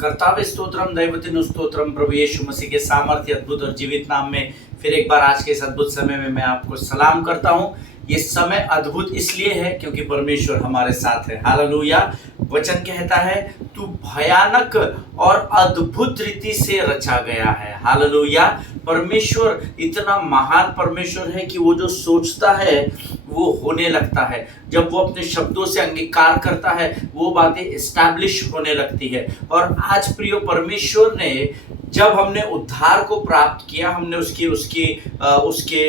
कर्तावे स्तोत्रम दैवतिन स्तोत्रम प्रभु यीशु मसीह के सामर्थ्य अद्भुत और जीवित नाम में फिर एक बार आज के इस अद्भुत समय में मैं आपको सलाम करता हूँ। ये समय अद्भुत इसलिए है क्योंकि परमेश्वर हमारे साथ है। हालेलुया। वचन कहता है तू भयानक और अद्भुत रीति से रचा गया है। हालेलुया। परमेश्वर इतना महान परमेश्वर है कि वो जो सोचता है वो होने लगता है। जब वो अपने शब्दों से अंगीकार करता है वो बातें एस्टैब्लिश होने लगती है। और आज प्रिय परमेश्वर ने जब हमने उद्धार को प्राप्त किया, हमने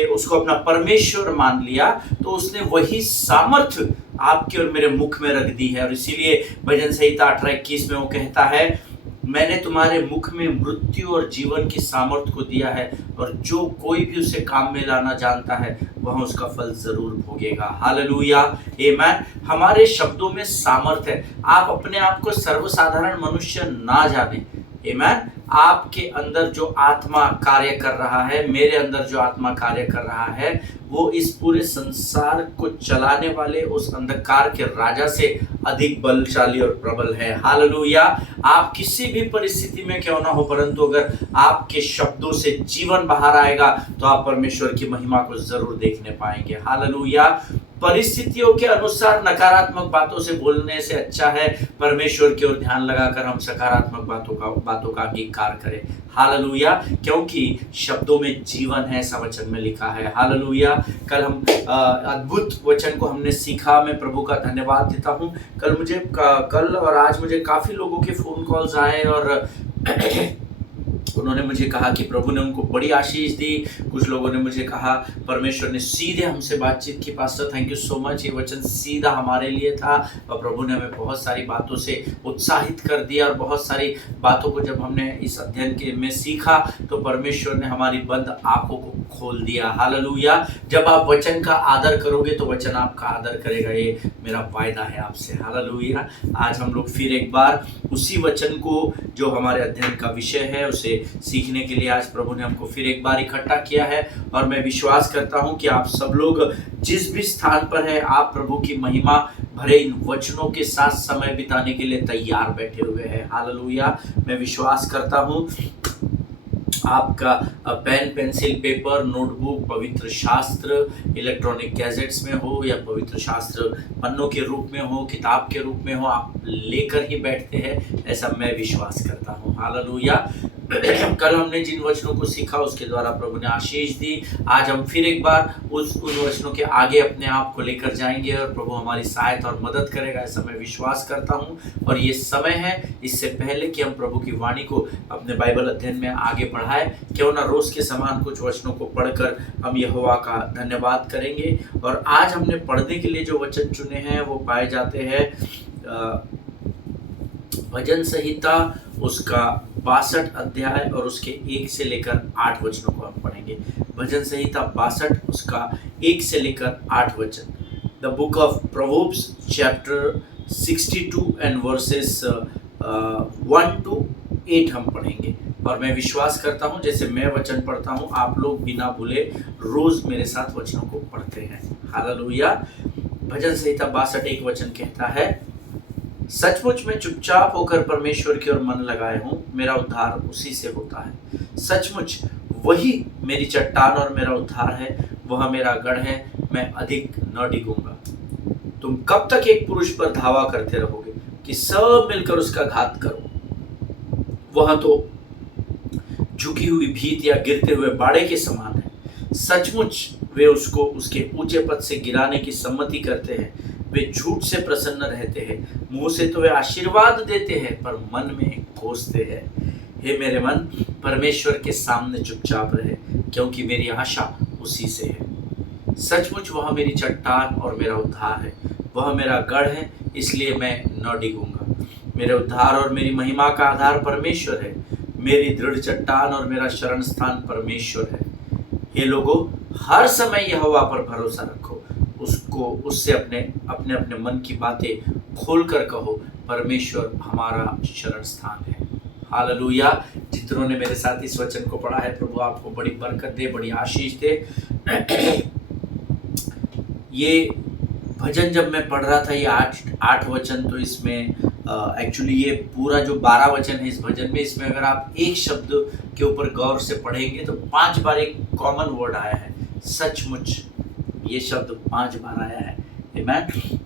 उसको अपना परमेश्वर मान लिया, तो उसने वही सामर्थ्य आपके और मेरे मुख में रख दी है। और इसीलिए भजन संहिता 18:21 में वो कहता है मैंने तुम्हारे मुख में मृत्यु और जीवन की सामर्थ्य को दिया है, और जो कोई भी उसे काम में लाना जानता है वह उसका फल जरूर भोगेगा। हालेलुया। आमीन। हमारे शब्दों में सामर्थ्य है। आप अपने आप को सर्वसाधारण मनुष्य ना जाने। आमीन। आपके अंदर जो आत्मा कार्य कर रहा है, मेरे अंदर जो आत्मा कार्य कर रहा है, वो इस पूरे संसार को चलाने वाले उस अंधकार के राजा से अधिक बलशाली और प्रबल है। हालेलुया। आप किसी भी परिस्थिति में क्यों ना हो, परंतु अगर आपके शब्दों से जीवन बाहर आएगा तो आप परमेश्वर की महिमा को जरूर देखने पाएंगे। हालेलुया। परिस्थितियों के अनुसार नकारात्मक बातों से बोलने से अच्छा है परमेश्वर की ओर ध्यान लगाकर हम सकारात्मक बातों का अंगीकार करें। हालेलुया। क्योंकि शब्दों में जीवन है, ऐसा वचन में लिखा है। हालेलुया। कल हम अद्भुत वचन को हमने सीखा। मैं प्रभु का धन्यवाद देता हूँ। कल और आज मुझे काफी लोगों के फोन कॉल्स आए और उन्होंने मुझे कहा कि प्रभु ने उनको बड़ी आशीष दी। कुछ लोगों ने मुझे कहा परमेश्वर ने सीधे हमसे बातचीत की। Pastor thank you so much, ये वचन सीधा हमारे लिए था और प्रभु ने हमें बहुत सारी बातों से उत्साहित कर दिया। और बहुत सारी बातों को जब हमने इस अध्ययन के में सीखा तो परमेश्वर ने हमारी बंद आंखों को खोल दिया। हालेलुया। जब आप वचन का आदर करोगे तो वचन आपका आदर करेगा, ये मेरा वायदा है आपसे। हालेलुया। आज हम लोग फिर एक बार उसी वचन को जो हमारे अध्ययन का विषय है उसे सीखने के लिए आज प्रभु ने हमको फिर एक बार इकट्ठा किया है। और मैं विश्वास करता हूं कि आप सब लोग जिस भी स्थान पर है, आप प्रभु की महिमा भरे इन वचनों के साथ समय बिताने के लिए तैयार बैठे हुए हैं। हालेलुया। मैं विश्वास करता हूं आपका पेन, पेंसिल, पेपर, नोटबुक, पवित्र शास्त्र इलेक्ट्रॉनिक गैजेट्स में हो या पवित्र शास्त्र पन्नों के रूप में हो, किताब के रूप में हो, आप लेकर ही बैठते हैं, ऐसा मैं विश्वास करता हूँ। हालेलुया। कल हमने जिन वचनों को सीखा उसके द्वारा प्रभु ने आशीष दी। आज हम फिर एक बार उन वचनों के आगे अपने आप को लेकर जाएंगे और प्रभु हमारी सहायता और मदद करेगा, ऐसा मैं विश्वास करता हूँ। और ये समय है, इससे पहले कि हम प्रभु की वाणी को अपने बाइबल अध्ययन में आगे बढ़ाएं, क्यों ना रोज के समान कुछ वचनों को पढ़कर हम यहोवा का धन्यवाद करेंगे। और आज हमने पढ़ने के लिए जो वचन चुने हैं वो पाए जाते हैं भजन संहिता उसका 62 अध्याय और उसके 1 से लेकर 8 वचनों को हम पढ़ेंगे। भजन संहिता 62 उसका 1 से लेकर 8 वचन। The book of proverbs chapter 62 and versus 1 to 8 हम पढ़ेंगे। और मैं विश्वास करता हूँ जैसे मैं वचन पढ़ता हूँ आप लोग बिना भूले रोज मेरे साथ वचनों को पढ़ते हैं। हालेलुया। भजन संहिता 62 एक वचन कहता है, सचमुच में चुपचाप होकर परमेश्वर की ओर मन लगाए हूँ, मेरा उद्धार उसी से होता है। सचमुच वही मेरी चट्टान और मेरा उद्धार है, वह मेरा गढ़ है, मैं अधिक न डिगूंगा। तुम कब तक एक पुरुष पर धावा करते रहोगे कि सब मिलकर उसका घात करो? वह तो झुकी हुई भीत या गिरते हुए बाड़े के समान है। सचमुच वे उसको उसके ऊंचे पद से गिराने की सम्मति करते हैं। वे झूठ से प्रसन्न रहते हैं, मुंह से तो वे आशीर्वाद देते हैं पर मन में कोसते हैं। हे मेरे मन, परमेश्वर के सामने चुपचाप रहे, क्योंकि मेरी आशा उसी से है। सचमुच वह मेरी चट्टान और मेरा उद्धार है, वह मेरा गढ़ है, इसलिए मैं न डिगूंगा। मेरे उद्धार और मेरी महिमा का आधार परमेश्वर है, मेरी दृढ़ चट्टान और मेरा शरण स्थान परमेश्वर है। हे लोगों, हर समय यहोवा पर भरोसा रखो, उससे अपने मन की बातें खोलकर कहो, परमेश्वर हमारा शरण स्थान है। हालेलुया। जितनों ने मेरे साथ इस वचन को पढ़ा है, प्रभु आपको बड़ी बरकत दे, बड़ी आशीष दे। ये भजन जब मैं पढ़ रहा था, ये 8 वचन, तो इसमें एक्चुअली ये पूरा जो 12 वचन है इस भजन में, इसमें अगर आप एक शब्द के ऊपर गौर से पढ़ेंगे तो 5 बार एक कॉमन वर्ड आया है, सचमुच। ये शब्द 5 बार आया है, आमेन।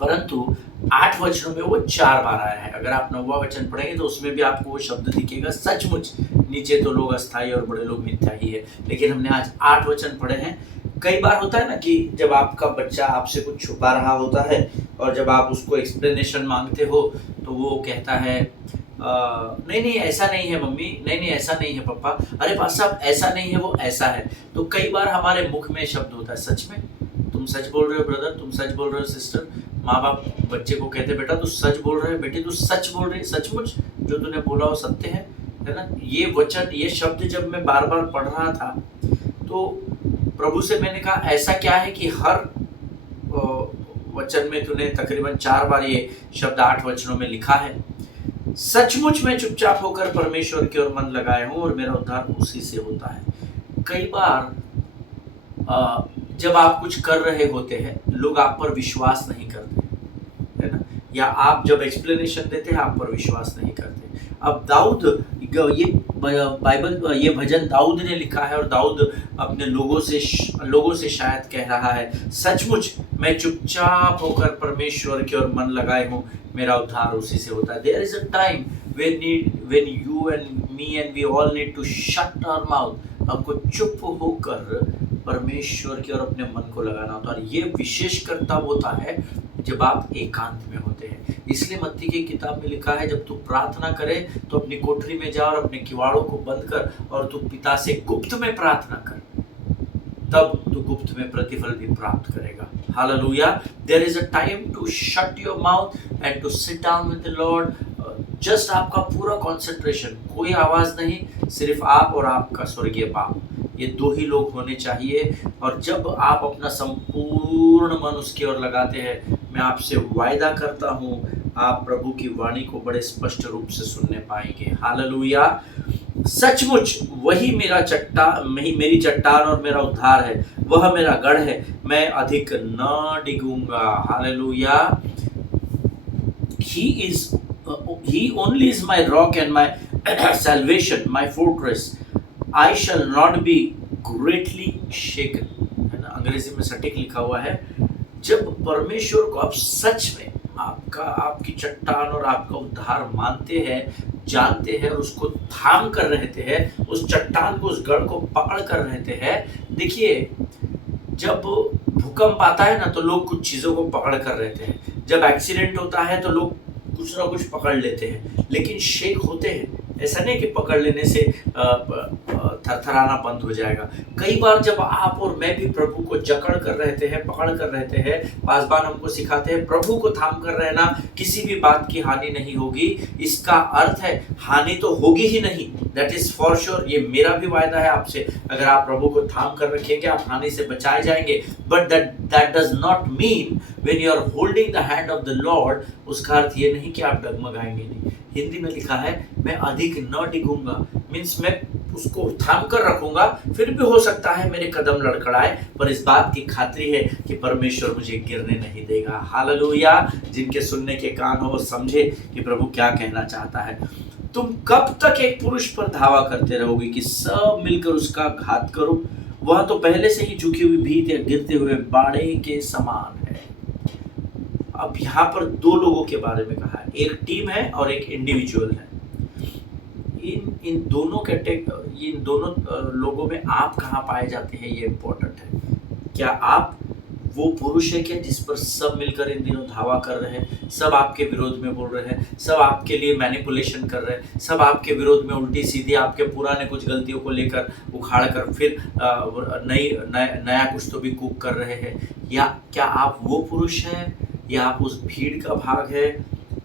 परंतु 8 वचनों में वो 4 बार आया है। अगर आप 9वां वचन पढ़ेंगे तो उसमें भी आपको वो शब्द दिखेगा, सचमुच। नीचे तो लोग अस्थाई और बड़े लोग मिथ्या ही है, लेकिन हमने आज 8 वचन पढ़े हैं। कई बार होता है ना कि जब आपका बच्चा आपसे कुछ छुपा रहा होता है और जब आप उसको एक्सप्लेनेशन मांगते हो तो वो कहता है नहीं नहीं ऐसा नहीं है मम्मी, नहीं नहीं ऐसा नहीं है पापा, अरे पास साहब ऐसा नहीं है, वो ऐसा है। तो कई बार हमारे मुख में शब्द होता है, सच में तुम सच बोल रहे हो ब्रदर, तुम सच बोल रहे हो सिस्टर। माँ बाप बच्चे को कहते बेटा तू सच बोल रहे है, बेटी तू सच बोल रही, सचमुच जो तूने बोला वो सत्य है ना। ये वचन, ये शब्द जब मैं बार बार पढ़ रहा था तो प्रभु से मैंने कहा ऐसा क्या है कि हर वचन में तूने तकरीबन 4 बार ये शब्द 8 वचनों में लिखा है। सचमुच मैं चुपचाप होकर परमेश्वर की ओर मन लगाया हूँ और मेरा उद्धार उसी से होता है। कई बार जब आप कुछ कर रहे होते हैं लोग आप पर विश्वास नहीं करते, है ना, या आप जब एक्सप्लेनेशन देते हैं आप पर विश्वास नहीं करते। अब दाऊद, ये बाइबल, ये भजन दाऊद ने लिखा है और दाऊद अपने लोगों से शायद कह रहा है, सचमुच मैं चुपचाप होकर परमेश्वर की ओर मन लगाए हूँ, मेरा उद्धार उसी से होता है। There is a time when you and me and we all need to shut our mouth, हमको चुप होकर परमेश्वर की ओर अपने मन को लगाना होता है। और ये विशेषकर तब होता है जब आप एकांत में होते हैं। इसलिए मत्ती की किताब में लिखा है, जब तू प्रार्थना करे तो अपनी कोठरी में जा और अपने किवाड़ों को बंद कर और तू पिता से गुप्त में प्रार्थना कर, तब तू गुप्त में प्रतिफल भी प्राप्त करेगा। Hallelujah. There is a time to shut your mouth and to sit down with the Lord. Just आपका पूरा कंसंट्रेशन, कोई आवाज नहीं, सिर्फ आप और आपका स्वर्गीय बाप, ये 2 ही लोग होने चाहिए। और जब आप अपना संपूर्ण मन उसकी ओर लगाते हैं, मैं आपसे वायदा करता हूँ आप प्रभु की वाणी को बड़े स्पष्ट रूप से सुनने पाएंगे। हालेलुया। सचमुच वही मेरी चट्टान और मेरा उद्धार है, वह मेरा गढ़ है, मैं अधिक न डिगूंगा। Hallelujah. He only is my rock and my salvation, my fortress. I shall not be greatly shaken. है ना, अंग्रेजी में सटीक लिखा हुआ है। जब परमेश्वर को आप सच में आपकी चट्टान और आपका उद्धार मानते हैं, जानते हैं और उसको थाम कर रहते हैं, उस चट्टान को, उस गढ़ को पकड़ कर रहते हैं। देखिए, जब भूकंप आता है ना तो लोग कुछ चीज़ों को पकड़ कर रहते हैं, जब एक्सीडेंट होता है तो लोग कुछ ना कुछ पकड़ लेते हैं, लेकिन शेक होते हैं। ऐसा नहीं कि पकड़ लेने से थरथराना बंद हो जाएगा। कई बार जब आप और मैं भी प्रभु को जकड़ कर रहते हैं, पकड़ कर रहते हैं, पासवान हमको सिखाते हैं प्रभु को थाम कर रहना, किसी भी बात की हानि नहीं होगी। इसका अर्थ है हानि तो होगी ही नहीं, दैट इज फॉर श्योर। ये मेरा भी वायदा है आपसे, अगर आप प्रभु को थाम कर रखेंगे आप हानि से बचाए जाएंगे। But that does not mean when you are holding the hand of the Lord, उसका अर्थ ये नहीं कि आप डगमगाएंगे नहीं। हिंदी में लिखा है मैं अधिक न डिगूंगा, मीन्स मैं उसको थाम कर रखूंगा, फिर भी हो सकता है मेरे कदम लड़खड़ाए, पर इस बात की खातरी है कि परमेश्वर मुझे गिरने नहीं देगा। हालेलुया। जिनके सुनने के कान हो वो समझे कि प्रभु क्या कहना चाहता है। तुम कब तक एक पुरुष पर धावा करते रहोगे कि सब मिलकर उसका घात करो? वह तो पहले से ही झुकी हुई भीत या गिरते हुए बाड़े के समान है। अब यहाँ पर 2 लोगों के बारे में कहा है, एक टीम है और एक इंडिविजुअल है। इन दोनों लोगों में आप कहाँ पाए जाते हैं, ये इम्पोर्टेंट है। क्या आप वो पुरुष है क्या जिस पर सब मिलकर इन दिनों धावा कर रहे हैं, सब आपके विरोध में बोल रहे हैं, सब आपके लिए मैनिपुलेशन कर रहे हैं, सब आपके विरोध में उल्टी सीधी आपके पुराने कुछ गलतियों को लेकर उखाड़ कर फिर नया कुछ तो भी कूक कर रहे हैं? या क्या आप वो पुरुष हैं या आप उस भीड़ का भाग है?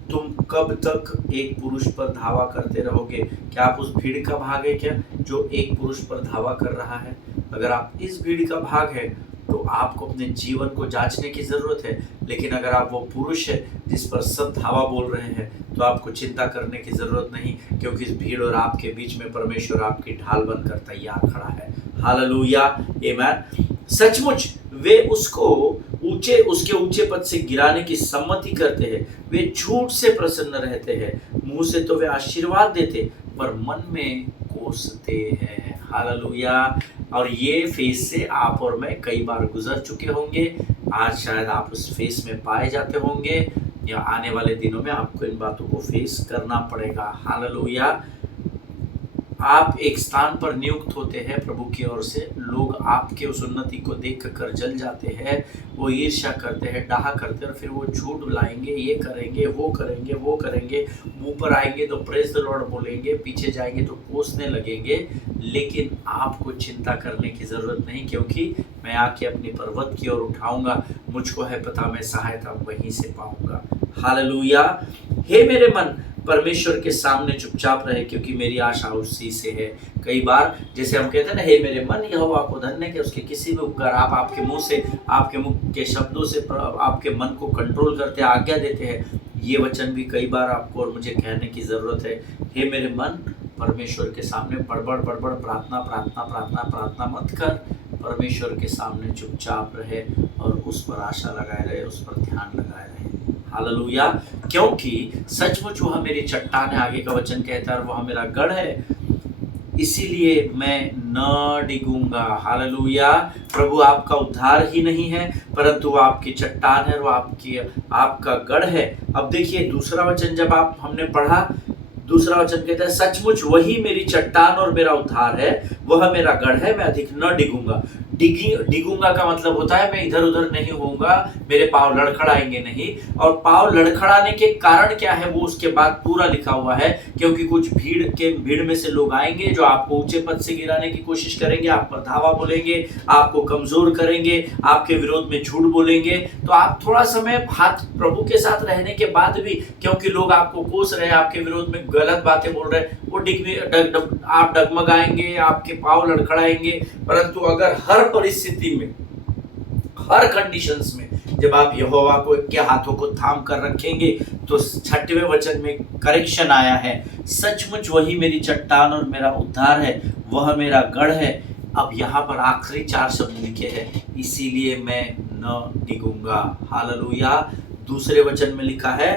तुम कब तक एक पुरुष पर धावा करते रहोगे? क्या आप उस भीड़ का भाग है क्या जो एक पुरुष पर धावा कर रहा है? अगर आप इस भीड़ का भाग है तो आपको अपने जीवन को जांचने की जरूरत है। लेकिन अगर आप वो पुरुष है जिस पर सब धावा बोल रहे हैं तो आपको चिंता करने की जरूरत नहीं, क्योंकि इस भीड़ और आपके बीच में परमेश्वर आपकी ढाल बनकर तैयार खड़ा है। हालेलुया, आमेन। सचमुच वे उसको ऊंचे उसके ऊंचे पद से गिराने की सम्मति करते हैं। वे झूठ से प्रसन्न रहते हैं, मुंह से तो वे आशीर्वाद देते पर मन में कोसते हैं। हालेलुया। और ये फेस से आप और मैं कई बार गुजर चुके होंगे। आज शायद आप उस फेस में पाए जाते होंगे, या आने वाले दिनों में आपको इन बातों को फेस करना पड़ेगा। हालेलुया। आप एक स्थान पर नियुक्त होते हैं प्रभु की ओर से, लोग आपके उस उन्नति को देख कर जल जाते हैं, वो ईर्ष्या करते हैं, डाहा करते हैं, और फिर वो झूठ बुलाएंगे, ये करेंगे, वो करेंगे, वो करेंगे। मुंह पर आएंगे तो प्रेज द लॉर्ड बोलेंगे, पीछे जाएंगे तो कोसने लगेंगे। लेकिन आपको चिंता करने की ज़रूरत नहीं, क्योंकि मैं आके अपनी पर्वत की ओर उठाऊंगा। मुझको है पता मैं सहायता वहीं से पाऊंगा। हालेलुया। हे मेरे मन, परमेश्वर के सामने चुपचाप रहे, क्योंकि मेरी आशा उसी से है। कई बार जैसे हम कहते हैं ना, हे मेरे मन यहोवा को धन्य, के उसके किसी भी उपकार आप आपके मुंह से, आपके मुख के शब्दों से आपके मन को कंट्रोल करते हैं, आज्ञा देते हैं। ये वचन भी कई बार आपको और मुझे कहने की ज़रूरत है। हे मेरे मन, परमेश्वर के सामने बड़बड़ बड़बड़ प्रार्थना प्रार्थना प्रार्थना प्रार्थना मत कर। परमेश्वर के सामने चुपचाप रहे और उस पर आशा लगाए रहे, उस पर ध्यान लगाए रहे। हालेलुया। क्योंकि सचमुच वह मेरी चट्टान है, आगे का वचन कहता है, वह मेरा गढ़ है, इसीलिए मैं न डिगूंगा। हालेलुया। प्रभु आपका उद्धार ही नहीं है, परंतु वो आपकी चट्टान है, वो आपका गढ़ है। अब देखिए दूसरा वचन जब हमने पढ़ा, दूसरा वचन कहता है, सचमुच वही मेरी चट्टान और मेरा उद्धार है, वह मेरा गढ़ है, मैं अधिक न डिगूंगा। डिगूंगा का मतलब होता है मैं इधर उधर नहीं होऊंगा, मेरे पांव लड़खड़ाएंगे नहीं। और पांव लड़खड़ाने के कारण क्या है वो उसके बाद पूरा लिखा हुआ है, क्योंकि कुछ भीड़ में से लोग आएंगे जो आपको ऊंचे पद से गिराने की कोशिश करेंगे, आप पर धावा बोलेंगे, आपको कमजोर करेंगे, आपके विरोध में झूठ बोलेंगे। तो आप थोड़ा समय हाथ प्रभु के साथ रहने के बाद भी, क्योंकि लोग आपको कोस रहे हैं, आपके विरोध में गलत बातें बोल रहे हैं, वो आप डगमगाएंगे, आपके पांव लड़खड़ाएंगे। परंतु अगर हर परिस्थिति में, हर कंडीशंस में जब आप यहोवा को के हाथों को थाम कर रखेंगे, तो 6वें वचन में करेक्शन आया है, सचमुच वही मेरी चट्टान और मेरा उद्धार है, वह मेरा गढ़ है। अब यहाँ पर आखिरी 4 शब्द लिखे हैं, इसीलिए मैं न डिगूंगा। हालेलुया। दूसरे वचन में लिखा है,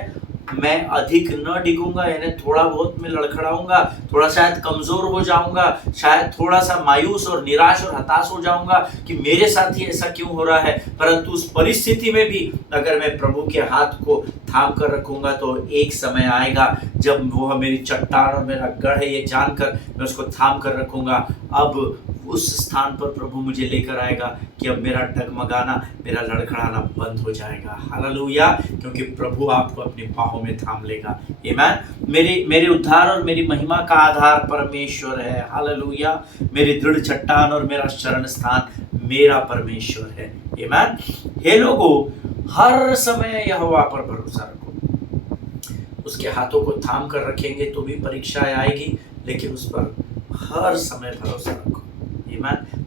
मैं अधिक न डिगूंगा, यानी थोड़ा बहुत मैं लड़खड़ाऊंगा, थोड़ा शायद कमजोर हो जाऊंगा, शायद थोड़ा सा मायूस और निराश और हताश हो जाऊंगा कि मेरे साथ ही ऐसा क्यों हो रहा है। परंतु उस परिस्थिति में भी अगर मैं प्रभु के हाथ को थाम कर रखूंगा, तो एक समय आएगा जब वो मेरी चट्टान और मेरा गढ़ है ये जानकर मैं उसको थाम कर रखूंगा। अब उस स्थान पर प्रभु मुझे लेकर आएगा कि अब मेरा डगमगाना, मेरा लड़खड़ाना बंद हो जाएगा। हालेलुया। क्योंकि प्रभु आपको अपनी बाहों में थाम लेगा। आमीन। मेरे उद्धार और मेरी महिमा का आधार परमेश्वर है। हालेलुया। मेरी दृढ़ चट्टान और मेरा शरण स्थान मेरा परमेश्वर है। आमीन। हे लोगों, हर समय यहोवा पर भरोसा रखो। उसके हाथों को थाम कर रखेंगे तो भी परीक्षाएं आएगी, लेकिन उस पर हर समय भरोसा रखो।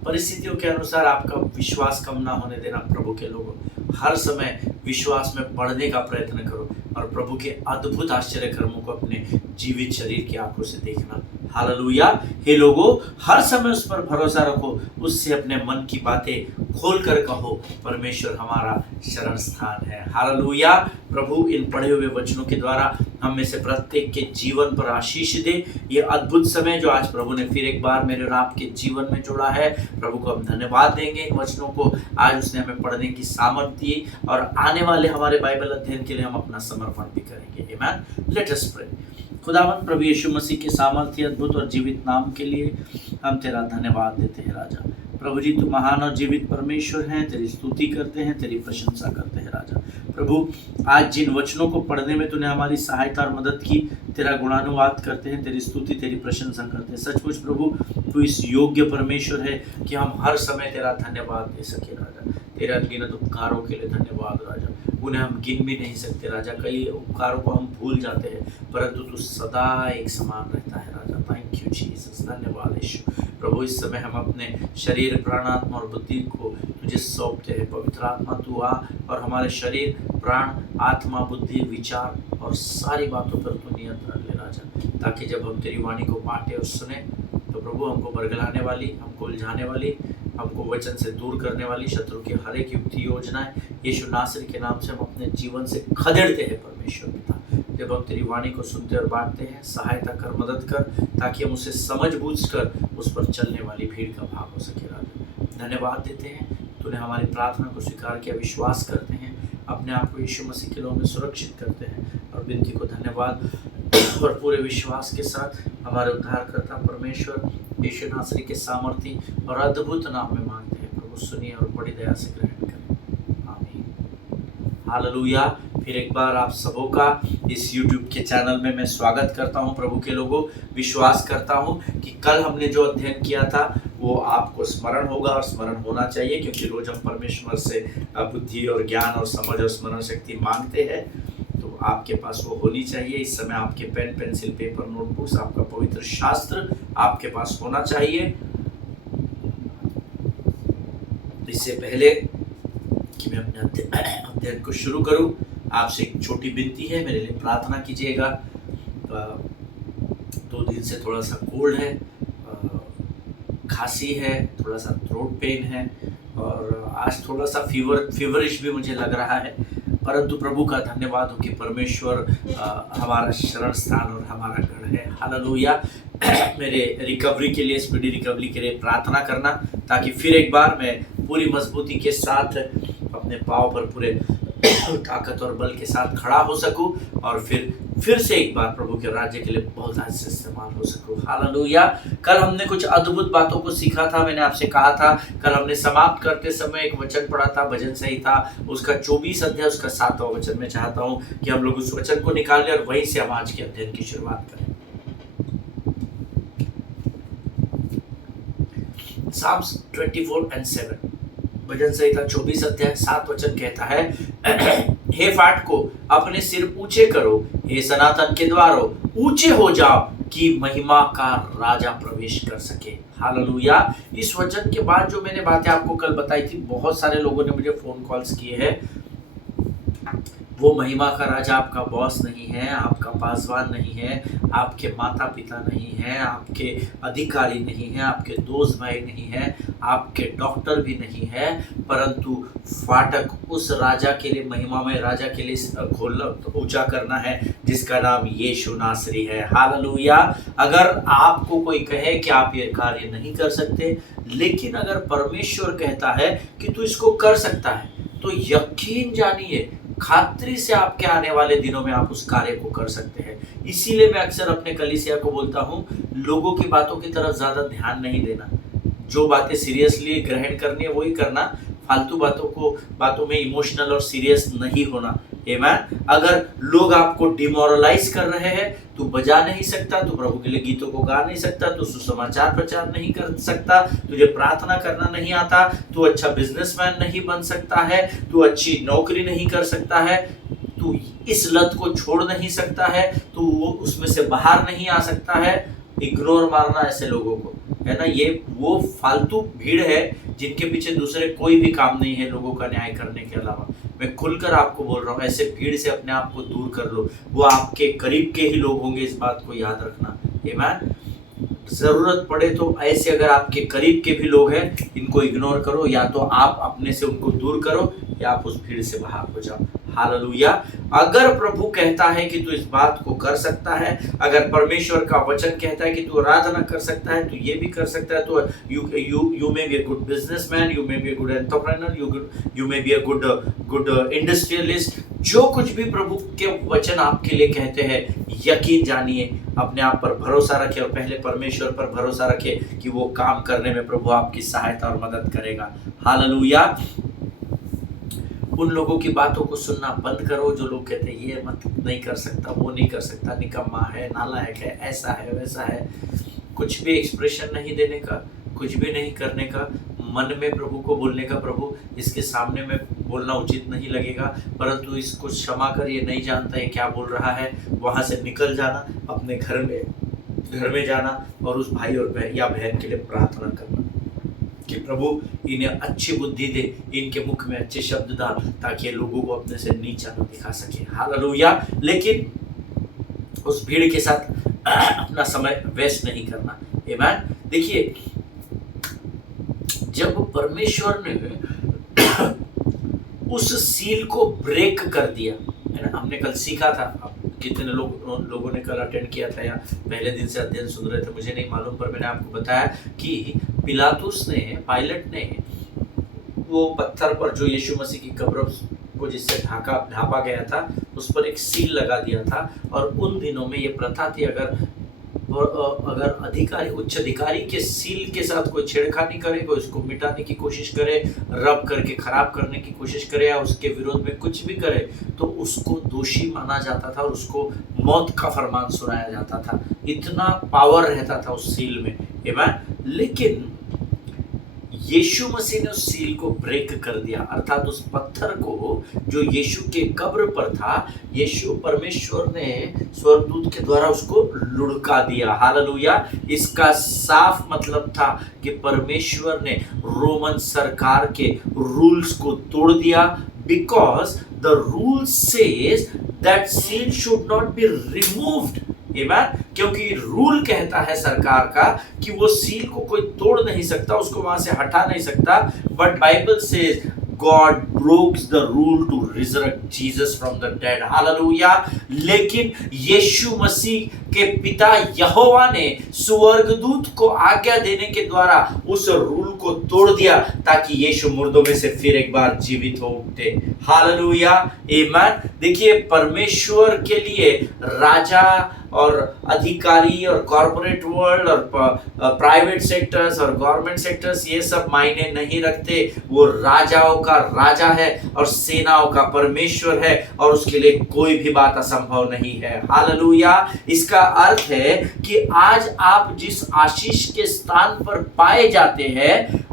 परिस्थितियों के अनुसार आपका विश्वास कम ना होने देना। प्रभु के लोगों, हर समय विश्वास में बढ़ने का प्रयत्न करो और प्रभु के अद्भुत आश्चर्य कर्मों को अपने जीवित शरीर की आंखों से देखना। हालेलुया। हे लोगों, हर समय उस पर भरोसा रखो, उससे अपने मन की बातें खोल कर कहो, परमेश्वर हमारा शरण स्थान है। हालेलुया। प्रभु इन पढ़े हुए वचनों के द्वारा हम में से प्रत्येक के जीवन पर आशीष दे। ये अद्भुत समय जो आज प्रभु ने फिर एक बार मेरे और आपके जीवन में जोड़ा है, प्रभु को हम धन्यवाद देंगे। इन वचनों को आज उसने हमें पढ़ने की सामर्थ्य दी और आने वाले हमारे बाइबल अध्ययन के लिए हम अपना समर्पण भी करेंगे। आमीन। Let us pray. खुदावंद प्रभु यीशु मसीह के सामर्थ्य, अद्भुत और जीवित नाम के लिए हम तेरा धन्यवाद देते हैं राजा। प्रभु जी, तू महान और जीवित परमेश्वर हैं, तेरी स्तुति करते हैं, तेरी प्रशंसा करते हैं राजा। प्रभु, आज जिन वचनों को पढ़ने में तूने हमारी सहायता और मदद की, तेरा गुणानुवाद करते हैं, तेरी स्तुति, तेरी प्रशंसा करते हैं। सचमुच प्रभु, तू इस योग्य परमेश्वर है कि हम हर समय तेरा धन्यवाद दे सके राजा। तेरे अनगिनत उपकारों के लिए धन्यवाद राजा, उन्हें हम गिन भी नहीं सकते राजा। कई उपकारों को हम भूल जाते हैं, परंतु तू सदा एक समान रहता है राजा। Thank you Jesus. धन्यवाद यीशु। प्रभु, इस समय हम अपने शरीर, प्राण, आत्मा और बुद्धि को तुझे सौंपते हैं। पवित्र आत्मा तू आ और हमारे शरीर, प्राण, आत्मा, बुद्धि, विचार और सारी बातों पर तू नियंत्रण ले राजा, ताकि जब हम तेरी वाणी को बांटे और सुने तो प्रभु हमको बरगलाने वाली, हमको उलझाने वाली हमको वचन से दूर करने वाली शत्रु की हर एक युक्ति योजनाएं यीशु नासरी के नाम से हम अपने जीवन से खदेड़ते हैं परमेश्वर पिता। जब हम तेरी वाणी को सुनते और बांटते हैं, सहायता कर, मदद कर, ताकि हम उसे समझ बूझ कर उस पर चलने वाली भीड़ का भाग हो सके। राजा धन्यवाद देते हैं, तूने हमारी प्रार्थना को स्वीकार किया, विश्वास करते हैं, अपने आप को यीशु मसीह के नाम में सुरक्षित करते हैं और विनती को धन्यवाद और पूरे विश्वास के साथ हमारे उद्धारकर्ता परमेश्वर यीशु नासरी के सामर्थी और अद्भुत नाम में मांगते हैं। प्रभु सुनिए और बड़ी दया से ग्रहण करें, आमीन। हालेलुया। फिर एक बार आप सबों का इस YouTube के चैनल में मैं स्वागत करता हूं। प्रभु के लोगों, विश्वास करता हूं कि कल हमने जो अध्ययन किया था वो आपको स्मरण होगा और स्मरण होना चाहिए, क्योंकि रोज हम परमेश्वर से बुद्धि और ज्ञान और समझ और स्मरण शक्ति मांगते हैं, तो आपके पास वो होनी चाहिए। इस समय आपके पेन, पेंसिल, पेपर, नोटबुक्स, आपका पवित्र शास्त्र आपके पास होना चाहिए। इससे पहले कि मैं अपने अध्ययन को शुरू करूं, आपसे एक छोटी विनती है, मेरे लिए प्रार्थना कीजिएगा। 2 दिन से थोड़ा सा कोल्ड है, खांसी है, थोड़ा सा थ्रोट पेन है और आज थोड़ा सा फीवरिश भी मुझे लग रहा है, परंतु प्रभु का धन्यवाद हो कि परमेश्वर हमारा शरण स्थान और हमारा गढ़ है। हालेलुया। मेरे रिकवरी के लिए, स्पीडी रिकवरी के लिए प्रार्थना करना, ताकि फिर एक बार मैं पूरी मजबूती के साथ अपने पाँव पर पूरे ताकत और बल के साथ खड़ा हो सकूं और फिर से एक बार प्रभु के राज्य के लिए बहुत अच्छे इस्तेमाल हो सकूं। हालेलुया। कल हमने कुछ अद्भुत बातों को सीखा था। मैंने आपसे कहा था, कल हमने समाप्त करते समय एक वचन पढ़ा था, भजन संहिता उसका 24 अध्याय उसका 7वां वचन। मैं चाहता हूं कि हम लोग उस वचन को निकाल लें और वहीं से हम आज के अध्ययन की शुरुआत करें। Psalms 24:7, भजन संहिता 24 अध्याय 7 वचन कहता है, हे फाटको अपने सिर ऊंचे करो, हे सनातन के द्वारों ऊंचे हो जाओ, कि महिमा का राजा प्रवेश कर सके। हालेलुया। इस वचन के बाद जो मैंने बातें आपको कल बताई थी, बहुत सारे लोगों ने मुझे फोन कॉल्स किए हैं। वो महिमा का राजा आपका बॉस नहीं है, आपका पासवान नहीं है, आपके माता पिता नहीं है, आपके अधिकारी नहीं है, आपके दोस्त भाई नहीं है, आपके डॉक्टर भी नहीं है, परंतु फाटक उस राजा के लिए, महिमामय राजा के लिए खोलना, तो ऊंचा करना है, जिसका नाम यीशु नासरी है। हालेलुया। अगर आपको कोई कहे कि आप ये कार्य नहीं कर सकते, लेकिन अगर परमेश्वर कहता है कि तू इसको कर सकता है, तो यकीन जानिए, खातरी से आपके आने वाले दिनों में आप उस कार्य को कर सकते हैं। इसीलिए मैं अक्सर अपने कलीसिया को बोलता हूँ, लोगों की बातों की तरफ ज्यादा ध्यान नहीं देना, जो बातें सीरियसली ग्रहण करनी है वही करना, फालतू बातों में इमोशनल और सीरियस नहीं होना। आमीन। अगर लोग आपको डिमोरलाइज कर रहे हैं, तू बजा नहीं सकता, तू प्रभु के लिए गीतों को गा नहीं सकता, तू सुसमाचार प्रचार नहीं कर सकता, तुझे प्रार्थना करना नहीं आता, तू अच्छा बिजनेसमैन नहीं बन सकता है, तू अच्छी नौकरी नहीं कर सकता है, तू इस लत को छोड़ नहीं सकता है, तू उसमें से बाहर नहीं आ सकता है। इग्नोर मारना ऐसे लोगों को, है ना, ये वो फालतू भीड़ है जिनके पीछे दूसरे कोई भी काम नहीं है लोगों का न्याय करने के अलावा। मैं खुलकर आपको बोल रहा हूँ, ऐसे भीड़ से अपने आप को दूर कर लो। वो आपके करीब के ही लोग होंगे, इस बात को याद रखना। आमीन। जरूरत पड़े तो ऐसे अगर आपके करीब के भी लोग हैं, इनको इग्नोर करो, या तो आप अपने से उनको दूर करो या आप उस भीड़ से बाहर हो जाओ। हालेलुया। अगर प्रभु कहता है कि तू इस बात को कर सकता है, अगर परमेश्वर का वचन कहता है कि तू आराधना कर सकता है, तू ये भी कर सकता है, तो you may be a good businessman, you may be a good entrepreneur, you may be a good industrialist. जो कुछ भी प्रभु के वचन आपके लिए कहते हैं, यकीन जानिए, अपने आप पर भरोसा रखे और पहले परमेश्वर पर भरोसा रखे कि वो काम करने में प्रभु आपकी सहायता और मदद करेगा। हालेलुया। उन लोगों की बातों को सुनना बंद करो जो लोग कहते हैं ये मत नहीं कर सकता, वो नहीं कर सकता, निकम्मा है, नालायक है, ऐसा है, वैसा है। कुछ भी एक्सप्रेशन नहीं देने का, कुछ भी नहीं करने का, मन में प्रभु को बोलने का, प्रभु इसके सामने में बोलना उचित नहीं लगेगा, परंतु इसको क्षमा कर, ये नहीं जानता है क्या बोल रहा है। वहाँ से निकल जाना, अपने घर में जाना और उस भाई और बहन के लिए प्रार्थना करना कि प्रभु इन्हें अच्छी बुद्धि दे, इनके मुख में अच्छे शब्द डाल, ताकि लोगों को अपने से नीचा न दिखा सके। हालेलुया। लेकिन उस भीड़ के साथ अपना समय वेस्ट नहीं करना। आमीन। देखिए, जब परमेश्वर ने उस सील को ब्रेक कर दिया, है ना। हमने कल सीखा था, कितने लोगों ने कल अटेंड किया था या पहले दिन से अध्ययन सुन रहे थे मुझे नहीं मालूम, पर मैंने आपको बताया कि पायलट ने वो पत्थर पर जो यीशु मसीह की कब्र को जिससे ढांपा गया था उस पर एक सील लगा दिया था। और उन दिनों में ये प्रथा थी, अगर उच्च अधिकारी के सील के साथ कोई छेड़खानी करे, कोई उसको मिटाने की कोशिश करे, रब करके खराब करने की कोशिश करे या उसके विरोध में कुछ भी करे, तो उसको दोषी माना जाता था और उसको मौत का फरमान सुनाया जाता था। इतना पावर रहता था उस सील में, आमीन। लेकिन यीशु मसीह ने उस सील को ब्रेक कर दिया, अर्थात उस पत्थर को जो यीशु के कब्र पर था, परमेश्वर ने स्वर्गदूत के द्वारा उसको लुढ़का दिया। हालेलुया। इसका साफ मतलब था कि परमेश्वर ने रोमन सरकार के रूल्स को तोड़ दिया, because the rule says that seal should not be removed. क्योंकि रूल कहता है सरकार का कि वो सील को कोई तोड़ नहीं सकता, उसको वहां से हटा नहीं सकता। But Bible says God broke the rule to resurrect Jesus from the dead. Hallelujah. लेकिन यीशु मसीह के पिता यहोवा ने स्वर्गदूत को आज्ञा देने के द्वारा उस रूल को तोड़ दिया ताकि यीशु मुर्दों में से फिर एक बार जीवित हो उठे। हालेलुया, आमीन। देखिए, परमेश्वर के लिए राजा और अधिकारी और कॉर्पोरेट वर्ल्ड और प्राइवेट सेक्टर्स और गवर्नमेंट सेक्टर्स ये सब मायने नहीं रखते। वो राजाओं का राजा है और सेनाओं का परमेश्वर है और उसके लिए कोई भी बात असंभव नहीं है। हालेलुया। इसका अर्थ है कि आज आप जिस आशीष के स्थान पर पाए जाते हैं,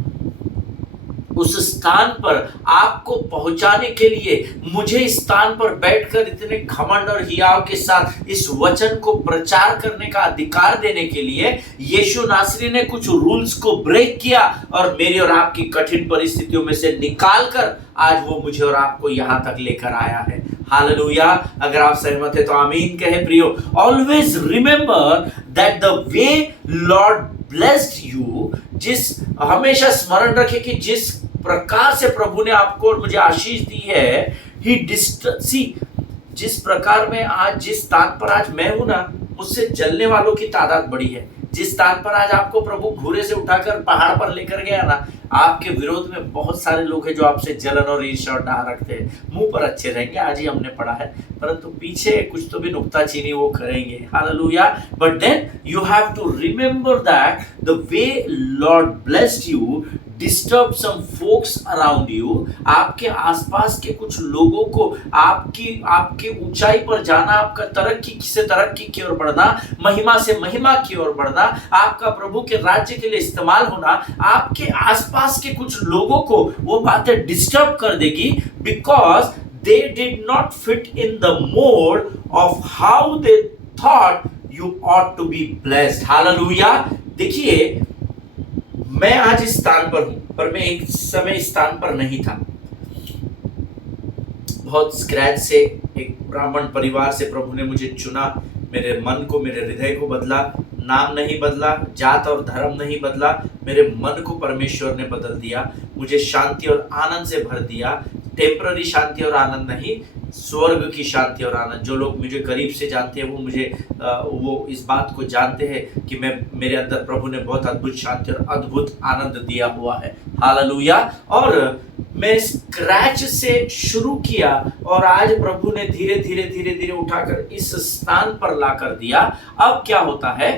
उस स्थान पर आपको पहुंचाने के लिए मुझे इस स्थान पर बैठकर इतने घमंड और हियाव के साथ इस वचन को प्रचार करने का अधिकार देने के लिए यीशु नासरी ने कुछ रूल्स को ब्रेक किया और मेरी और आपकी कठिन परिस्थितियों में से निकालकर आज वो मुझे और आपको यहां तक लेकर आया है। हालेलुया। अगर आप सहमत है तो आमीन कहे प्रियो। Always remember that the way Lord blessed you, हमेशा स्मरण रखे कि जिस प्रकार से प्रभु ने आपको और मुझे आशीष दी है, जिस प्रकार में आज जिस स्थान पर आज मैं हूं ना, मुझसे जलने वालों की तादाद बड़ी है। जिस स्थान पर आज आपको प्रभु घूरे से उठाकर पहाड़ पर लेकर गया ना, आपके विरोध में बहुत सारे लोग हैं जो आपसे जलन और ईर्ष्या और डाह रखते हैं। मुंह पर अच्छे रहेंगे, आज ही हमने पढ़ा है, परंतु पीछे कुछ तो भी नुक्ताचीनी वो करेंगे। Hallelujah. But then you have to remember that the way Lord blessed you disturb some folks around you. आपके आसपास के कुछ लोगों को आपके ऊंचाई पर जाना, आपका तरक्की से तरक्की की ओर बढ़ना, महिमा से महिमा की ओर बढ़ना, आपका प्रभु के राज्य के लिए इस्तेमाल होना, आपके आसपास के कुछ लोगों को वो बातें डिस्टर्ब कर देगी, because they did not fit in the mold of how they thought you ought to be blessed. Hallelujah. देखिए, मैं आज इस स्थान पर हूं, पर मैं एक समय इस स्थान पर नहीं था। बहुत स्क्रैच से एक ब्राह्मण परिवार से प्रभु ने मुझे चुना, मेरे मन को, मेरे हृदय को बदला, नाम नहीं बदला, जात और धर्म नहीं बदला, मेरे मन को परमेश्वर ने बदल दिया, मुझे शांति और आनंद से भर दिया। टेम्पररी शांति और आनंद नहीं, स्वर्ग की शांति और आनंद। जो लोग मुझे करीब से जानते हैं वो इस बात को जानते हैं कि मेरे अंदर प्रभु ने बहुत अद्भुत शांति और अद्भुत आनंद दिया हुआ है। हालेलुया। और मैं स्क्रैच से शुरू किया और आज प्रभु ने धीरे धीरे उठाकर इस स्थान पर ला कर दिया। अब क्या होता है,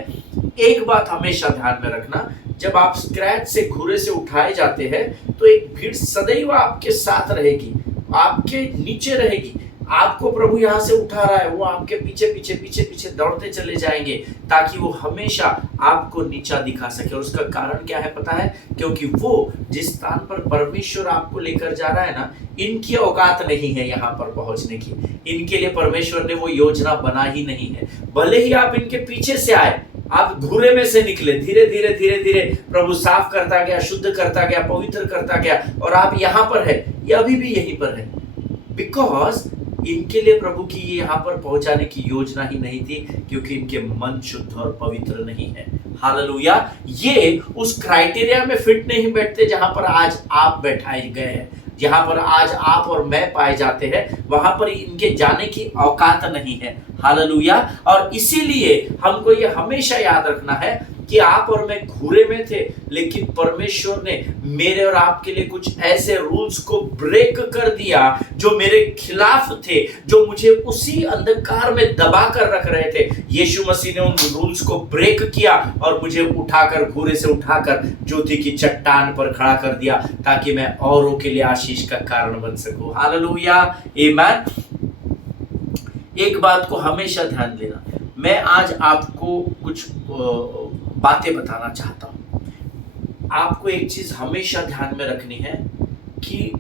एक बात हमेशा ध्यान में रखना, जब आप स्क्रैच से घूरे से उठाए जाते हैं तो एक भीड़ सदैव आपके साथ रहेगी, आपके नीचे रहेगी। आपको प्रभु यहाँ से उठा रहा है, वो आपके पीछे दौड़ते चले जाएंगे ताकि वो हमेशा आपको नीचा दिखा सके। और उसका कारण क्या है पता है? क्योंकि वो जिस स्थान पर परमेश्वर आपको लेकर जा रहा है ना, इनकी औकात नहीं है यहाँ पर पहुंचने की। इनके लिए परमेश्वर ने वो योजना बना ही नहीं है। भले ही आप इनके पीछे से आए, आप घूरे में से निकले, धीरे धीरे प्रभु साफ करता गया, शुद्ध करता गया, पवित्र करता गया, और आप यहाँ पर है, ये अभी भी यहीं पर है। बिकॉज इनके लिए प्रभु की ये यहाँ पर पहुंचाने की योजना ही नहीं थी, क्योंकि इनके मन शुद्ध और पवित्र नहीं है। हालेलुया। ये उस क्राइटेरिया में फिट नहीं बैठते जहां पर आज आप बैठाए गए हैं, जहां पर आज आप और मैं पाए जाते हैं, वहां पर इनके जाने की औकात नहीं है। हालेलुया। और इसीलिए हमको ये हमेशा याद रखना है कि आप और मैं घूरे में थे, लेकिन परमेश्वर ने मेरे और आपके लिए कुछ ऐसे रूल्स को ब्रेक कर दिया जो मेरे खिलाफ थे, जो मुझे उसी अंधकार में दबा कर रख रहे थे। यीशु मसीह ने उन रूल्स को ब्रेक किया और मुझे उठाकर, घूरे से उठाकर ज्योति की चट्टान पर खड़ा कर दिया, ताकि मैं औरों के लिए आशीष का कारण बन सकूं। हालेलुया। आमीन। एक बात को हमेशा ध्यान देना, मैं आज आपको कुछ बातें बताना चाहता हूं। आपको एक चीज हमेशा ध्यान में रखनी है कि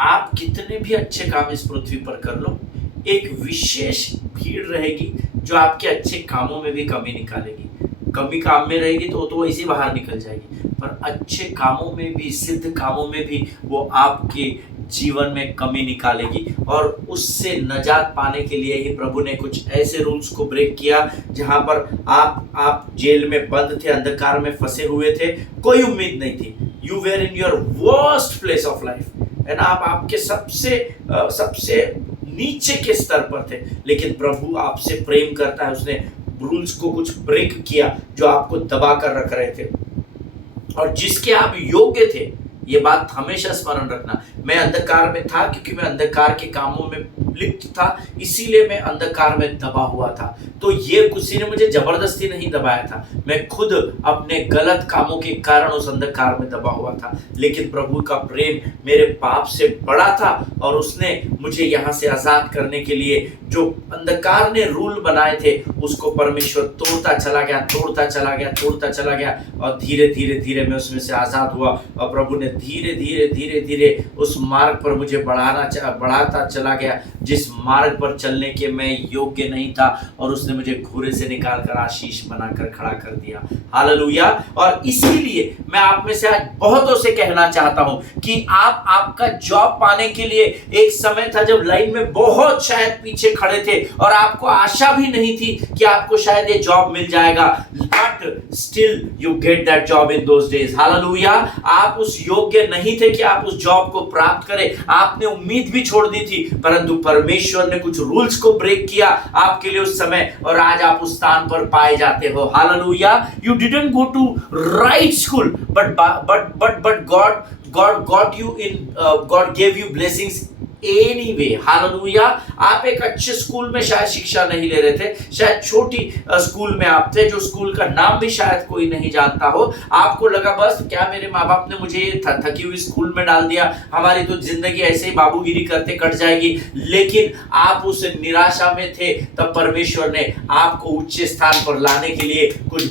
आप कितने भी अच्छे काम इस पृथ्वी पर कर लो, एक विशेष भीड़ रहेगी जो आपके अच्छे कामों में भी कमी निकालेगी। कमी काम में रहेगी तो ऐसे बाहर निकल जाएगी, पर अच्छे कामों में भी, सिद्ध कामों में भी वो आपके जीवन में कमी निकालेगी। और उससे नजात पाने के लिए ही प्रभु ने कुछ ऐसे रूल्स को ब्रेक किया जहां पर आप जेल में बंद थे, अंधकार में फंसे हुए थे, कोई उम्मीद नहीं थी। You were in your worst place of life, है ना, आप आपके सबसे नीचे के स्तर पर थे, लेकिन प्रभु आपसे प्रेम करता है। उसने रूल्स को कुछ ब्रेक किया जो आपको दबा कर रख रहे थे और जिसके आप योग्य थे। ये बात हमेशा स्मरण रखना। मैं अंधकार में था क्योंकि मैं अंधकार के कामों में लिप्त था, इसीलिए मैं अंधकार में दबा हुआ था। तो ये किसी ने मुझे जबरदस्ती नहीं दबाया था, मैं खुद अपने गलत कामों के कारण उस अंधकार में दबा हुआ था। लेकिन प्रभु का प्रेम मेरे पाप से बड़ा था और उसने मुझे यहाँ से आजाद करने के लिए जो अंधकार ने रूल बनाए थे उसको परमेश्वर तोड़ता चला गया, तोड़ता चला गया, तोड़ता चला गया, और धीरे धीरे धीरे मैं उसमें से आजाद हुआ। और प्रभु ने धीरे धीरे धीरे धीरे उस मार्ग पर मुझे बढ़ाता चला गया जिस मार्ग पर चलने के मैं योग्य नहीं था, और उसने मुझे घूरे से निकालकर आशीष बनाकर खड़ा कर दिया। हालेलुया। और इसीलिए मैं आप में से आज बहुतों से कहना चाहता हूं कि आपका जॉब पाने के लिए एक समय था जब लाइन में बहुत शायद पीछे खड़े थे और आपको आशा भी नहीं थी कि आपको शायद ये जॉब मिल जाएगा, but still you get that job in those days. Hallelujah. आप उस योग्य नहीं थे कि आप उस जॉब को प्राप्त करें, आपने उम्मीद भी छोड़ दी थी, परंतु परमेश्वर ने कुछ रूल्स को ब्रेक किया आपके लिए उस समय, और आज आप उस स्थान पर पाए जाते हो। Hallelujah. You didn't go to right school, but God gave you blessings anyway। Hallelujah. आप एक अच्छे स्कूल में शायद शिक्षा नहीं ले रहे थे, शायद छोटी स्कूल में आप थे, जो स्कूल का नाम भी शायद कोई नहीं जानता हो। आपको लगा बस क्या मेरे माँ बाप ने मुझे थकी हुई स्कूल में डाल दिया, हमारी तो जिंदगी ऐसे ही बाबूगिरी करते कट जाएगी। लेकिन आप उस निराशा में थे, तब परमेश्वर ने आपको उच्च स्थान पर लाने के लिए कुछ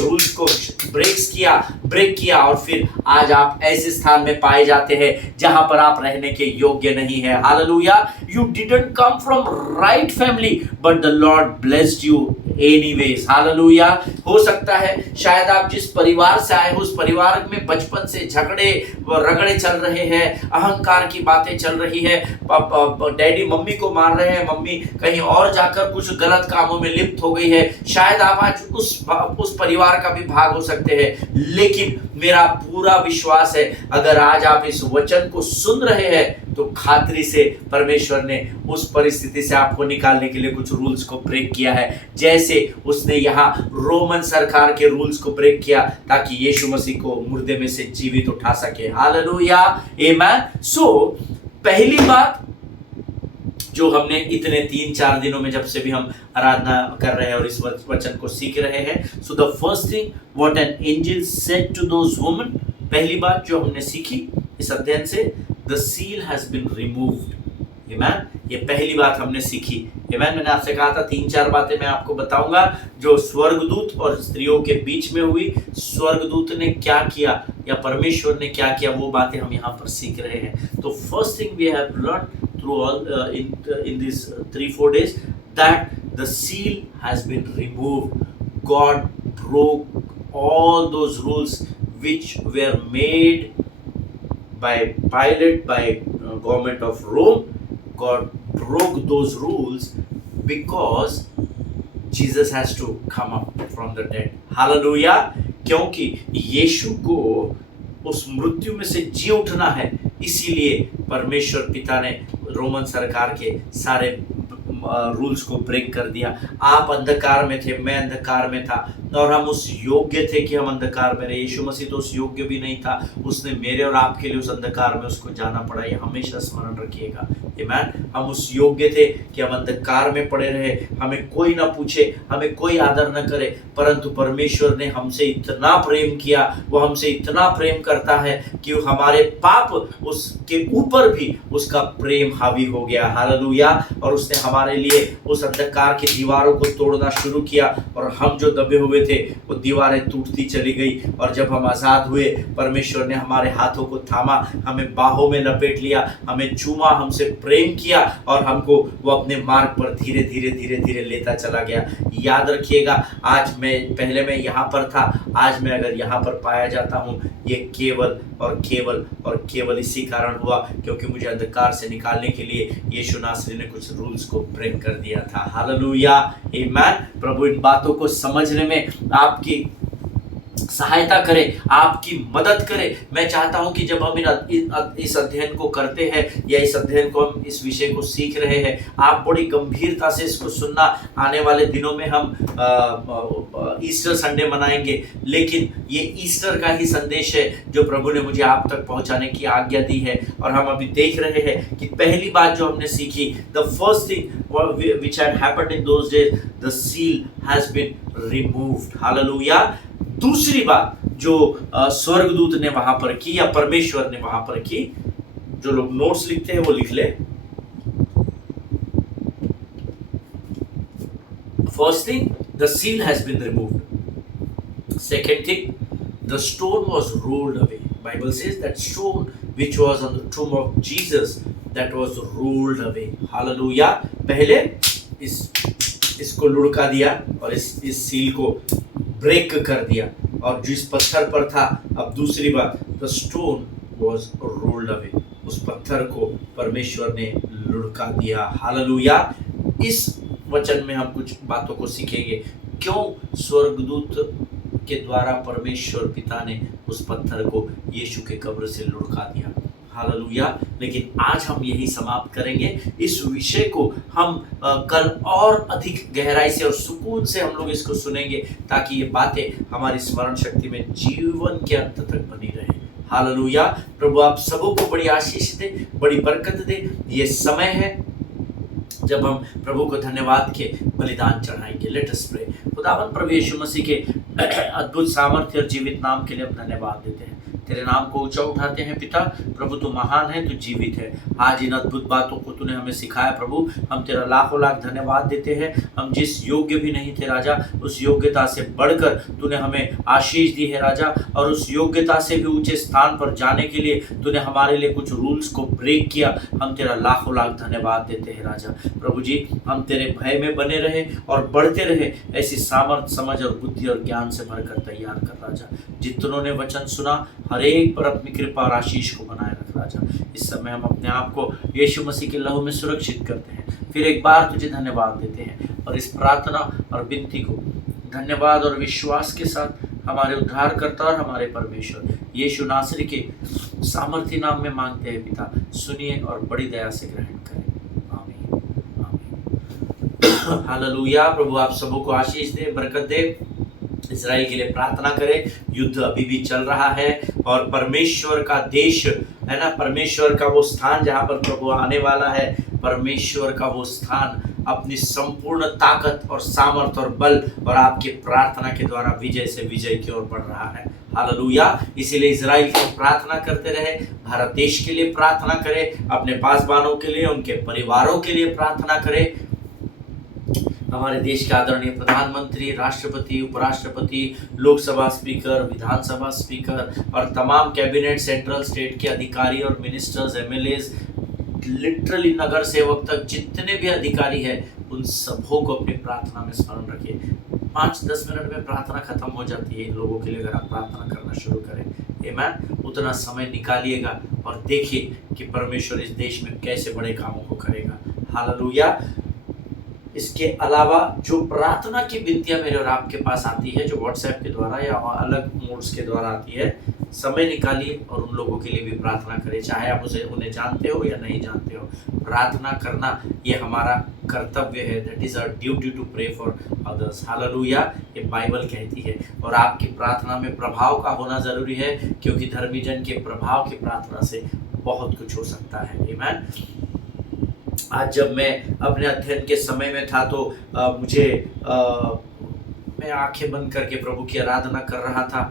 रूल्स को ब्रेक किया, और फिर आज आप ऐसे स्थान में पाए जाते हैं जहां पर आप रहने के योग्य नहीं है। Hallelujah. You didn't come from right family, but the Lord blessed you anyways। Hallelujah. हो सकता है शायद आप जिस परिवार से आए हो उस परिवार में बचपन से झगड़े रगड़े चल रहे हैं, अहंकार की बातें चल रही है, डैडी मम्मी को मार रहे हैं, मम्मी कहीं और जाकर कुछ गलत कामों में लिप्त हो गई है। शायद आप आज उस परिवार का भी भाग हो सकते हैं, लेकिन मेरा पूरा विश्वास है अगर आज आप इस वचन को सुन रहे हैं तो खातरी से परमेश्वर ने उस परिस्थिति से आपको निकालने के लिए कुछ रूल्स को ब्रेक किया है, जैसे उसने यहाँ रोमन सरकार के रूल्स को ब्रेक किया ताकि यीशु मसीह को मुर्दे में से जीवित उठा सके। हालेलुया। आमीन। सो पहली बात जो हमने इतने 3-4 दिनों में जब से भी हम आराधना कर रहे हैं और इस वचन को सीख रहे हैं, so the first thing what an angel said to those women, पहली बात जो हमने सीखी इस अध्ययन से, the seal has been removed. आमीन। ये पहली बात हमने सीखी। आमीन। मैंने आपसे कहा था 3-4 बातें मैं आपको बताऊंगा जो स्वर्गदूत और स्त्रियों के बीच में हुई, स्वर्गदूत ने क्या किया या परमेश्वर ने क्या किया, वो बातें हम यहाँ पर सीख रहे हैं। तो first thing we have learn through all in these 3-4 days that the seal has been removed. God broke all those rules which were made by Pilate, by government of Rome. God broke those rules because Jesus has to come up from the dead. Hallelujah! क्योंकि यीशु को उस मृत्यु में से जी उठना है, इसीलिए परमेश्वर पिता ने रोमन सरकार के सारे रूल्स को ब्रेक कर दिया। आप अंधकार में थे, मैं अंधकार में था, और हम उस योग्य थे कि हम अंधकार में रहे। यीशु मसीह तो उस योग्य भी नहीं था, उसने मेरे और आपके लिए उस अंधकार में उसको जाना पड़ा। ये हमेशा स्मरण रखिएगा। आमीन। हम उस योग्य थे कि हम अंधकार में पड़े रहे, हमें कोई ना पूछे, हमें कोई आदर न करे, परंतु परमेश्वर ने हमसे इतना प्रेम किया, वो हमसे इतना प्रेम करता है कि हमारे पाप उसके ऊपर भी उसका प्रेम हावी हो गया। हालेलुया! और उसने हमारे लिए उस अंधकार की दीवारों को तोड़ना शुरू किया, और हम जो दबे हुए थे वो दीवारें टूटती चली गई। और जब हम आजाद हुए, परमेश्वर ने हमारे हाथों को थामा, हमें बाहों में लपेट लिया, हमें चूमा, हमसे प्रेम किया, और हमको वो अपने मार्ग पर धीरे धीरे धीरे धीरे लेता चला गया। याद रखिएगा, आज पहले मैं यहाँ पर था, आज मैं अगर यहाँ पर पाया जाता हूँ, ये केवल और केवल और केवल इसी कारण हुआ क्योंकि मुझे अंधकार से निकालने के लिए यीशु नासरी ने कुछ रूल्स को ब्रेक कर दिया था। हालेलुया! आमीन। प्रभु इन बातों को समझने में आपकी सहायता करे, आपकी मदद करे। मैं चाहता हूं कि जब हम इस अध्ययन को करते हैं, या इस अध्ययन को हम इस विषय को सीख रहे हैं, आप बड़ी गंभीरता से इसको सुनना। आने वाले दिनों में हम ईस्टर संडे मनाएंगे, लेकिन ये ईस्टर का ही संदेश है जो प्रभु ने मुझे आप तक पहुंचाने की आज्ञा दी है। और हम अभी देख रहे हैं कि पहली बात जो हमने सीखी, the first thing which had happened in those days, the seal has been removed. Hallelujah! दूसरी बात जो स्वर्गदूत ने वहां पर की, या परमेश्वर ने वहां पर की, जो लोग नोट्स लिखते हैं वो लिख ले। First thing, the seal has been removed. Second thing, the stone was rolled away. Bible says that stone which was on the tomb of Jesus, that was rolled away. Hallelujah! पहले इसको लुढ़का दिया और इस सील को break कर दिया, और जिस पत्थर पर था, अब दूसरी बात, the stone was rolled away, उस पत्थर को परमेश्वर ने लुढ़का दिया। हालेलुया! इस वचन में हम कुछ बातों को सीखेंगे, क्यों स्वर्गदूत के द्वारा परमेश्वर पिता ने उस पत्थर को यीशु के कब्र से लुढ़का दिया। हालेलुया! लेकिन आज हम यही समाप्त करेंगे। इस विषय को हम कल और अधिक गहराई से और सुकून से हम लोग इसको सुनेंगे, ताकि ये बातें हमारी स्मरण शक्ति में जीवन के अंत तक बनी रहे। हालेलुया! प्रभु आप सबों को बड़ी आशीष दे, बड़ी बरकत दे। ये समय है जब हम प्रभु को धन्यवाद के बलिदान चढ़ाएंगे। Late us pray. खुदावंद प्रभु यीशु मसीह के अद्भुत सामर्थ्य और जीवित नाम के लिए हम धन्यवाद देते हैं। तेरे नाम को ऊंचा उठाते हैं पिता। प्रभु तू महान है, तू जीवित है। आज इन अद्भुत बातों को तूने हमें सिखाया प्रभु, हम तेरा लाखों लाख धन्यवाद देते हैं। हम जिस योग्य भी नहीं थे राजा, उस योग्यता से बढ़कर तूने हमें आशीष दी है राजा, और उस योग्यता से भी ऊंचे स्थान पर जाने के लिए तूने हमारे लिए कुछ रूल्स को ब्रेक किया। हम तेरा लाखों लाख धन्यवाद देते हैं राजा। प्रभु जी, हम तेरे भय में बने रहे और बढ़ते रहे, ऐसी सामर्थ्य, समझ और बुद्धि और ज्ञान से भरकर तैयार कर राजा। जितनों ने वचन सुना, हर एक पर अपनी कृपा और आशीष को बनाए रख राजा। इस समय हम अपने आप को यीशु मसीह के लहू में सुरक्षित करते हैं। फिर एक बार तुझे धन्यवाद देते हैं, और इस प्रार्थना और विनती को धन्यवाद और विश्वास के साथ हमारे उद्धारकर्ता और हमारे परमेश्वर यीशु नासरी के सामर्थी नाम में मांगते हैं पिता। सुनिए और बड़ी दया से ग्रहण करें। आमीन, आमीन। हालेलुया! प्रभु आप सबों को आशीष दे, बरकत दे। इस्राएल के लिए प्रार्थना करें। युद्ध अभी भी चल रहा है, और परमेश्वर का देश है ना, परमेश्वर का वो स्थान जहाँ पर प्रभु आने वाला है, परमेश्वर का वो स्थान अपनी संपूर्ण ताकत और सामर्थ और बल और आपके प्रार्थना के द्वारा विजय से विजय की ओर बढ़ रहा है। हालेलुया! इसीलिए इजराइल के लिए प्रार्थना करते रहे, भारत देश के लिए प्रार्थना करें, अपने पासवानों के लिए, उनके परिवारों के लिए प्रार्थना करें। हमारे देश के आदरणीय प्रधानमंत्री, राष्ट्रपति, उपराष्ट्रपति, लोकसभा स्पीकर, विधानसभा स्पीकर और तमाम कैबिनेट, सेंट्रल स्टेट के अधिकारी और मिनिस्टर्स, एमएलएज, लिटरली नगर सेवक तक जितने भी अधिकारी हैं, उन सबों को अपनी प्रार्थना में स्मरण रखिए। 5-10 मिनट में प्रार्थना खत्म हो जाती है इन लोगों के लिए। अगर आप प्रार्थना करना शुरू करें, आमीन, उतना समय निकालिएगा और देखिए कि परमेश्वर इस देश में कैसे बड़े कामों को करेगा। हालेलुया। इसके अलावा जो प्रार्थना की विनतियाँ मेरे और आपके पास आती है, जो व्हाट्सएप के द्वारा या अलग मोड्स के द्वारा आती है, समय निकालिए और उन लोगों के लिए भी प्रार्थना करें, चाहे आप उन्हें जानते हो या नहीं जानते हो। प्रार्थना करना ये हमारा कर्तव्य है। That is our duty to pray for others. Hallelujah, ये बाइबल कहती है। और आपकी प्रार्थना में प्रभाव का होना ज़रूरी है, क्योंकि धर्मी जन के प्रभाव की प्रार्थना से बहुत कुछ हो सकता है। आमीन। आज जब मैं अपने अध्ययन के समय में था तो मैं आंखें बंद करके प्रभु की आराधना कर रहा था,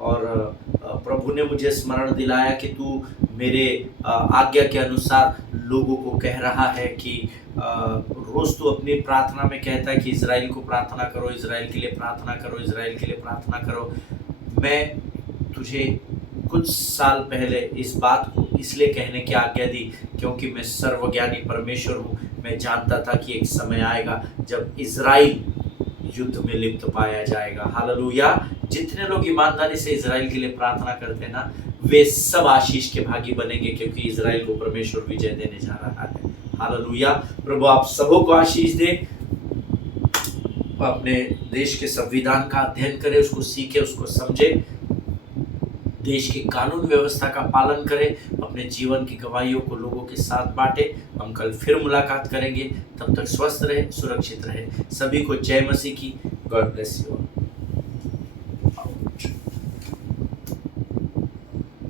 और प्रभु ने मुझे स्मरण दिलाया कि तू मेरे आज्ञा के अनुसार लोगों को कह रहा है कि रोज़ तू अपनी प्रार्थना में कहता है कि इज़राइल को प्रार्थना करो, इज़राइल के लिए प्रार्थना करो, इज़राइल के लिए प्रार्थना करो। मैं तुझे कुछ साल पहले इस बात को इसलिए कहने की आज्ञा दी क्योंकि मैं सर्वज्ञानी परमेश्वर हूँ। मैं जानता था कि एक समय आएगा जब इज़राइल युद्ध में लिप्त पाया जाएगा। हालेलुया। जितने लोग ईमानदारी से इज़राइल के लिए प्रार्थना करते हैं ना, वे सब आशीष के भागी बनेंगे, क्योंकि इज़राइल को परमेश्वर विजय देने जा रहा है। हालेलुया। प्रभु आप सबों को आशीष दे। अपने देश के संविधान का अध्ययन करें, उसको सीखे, उसको समझे, देश की कानून व्यवस्था का पालन करें, अपने जीवन की गवाहियों को लोगों के साथ बांटे। हम कल फिर मुलाकात करेंगे। तब तक स्वस्थ रहे, सुरक्षित रहे। सभी को जय मसीह की। God bless you.